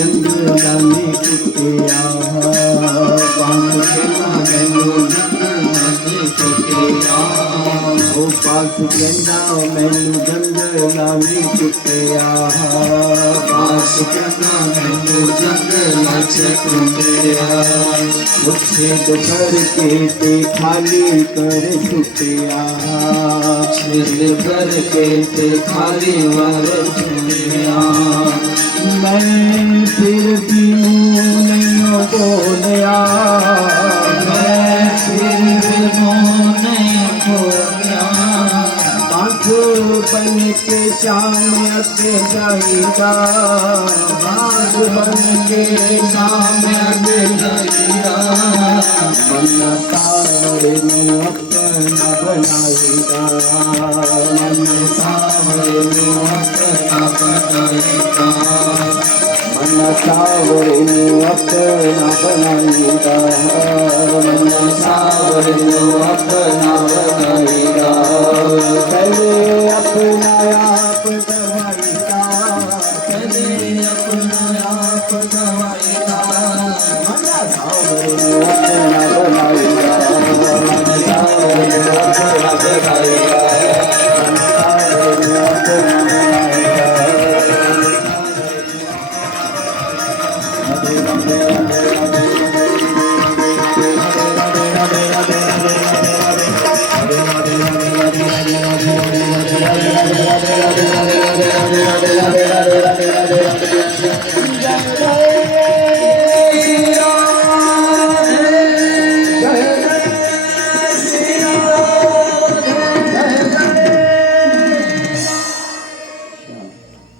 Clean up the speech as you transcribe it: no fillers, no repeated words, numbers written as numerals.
जंगला में कुटिया पास कहना मैनू जंगला में कुटिया ओ पास कहना मैनू जंगला में कुटिया पास कहना मैनू जंगला में कुटिया मुझसे तो करके ते खाली कर छुटिया छेद करके ते खाली मार छुटिया मैं फिर भी मुँह नहीं बोलिया मैं फिर भी मुँह नहीं बोलिया आँख बन के सामने के जाएगा आँख बन के सामने के जाएगा बन्ना सावरे में अपना बनाएगा मन सावरे में अपना बनाएगा मन सावरे में अपना बनाएगा मन सावरे में अपना बनाएगा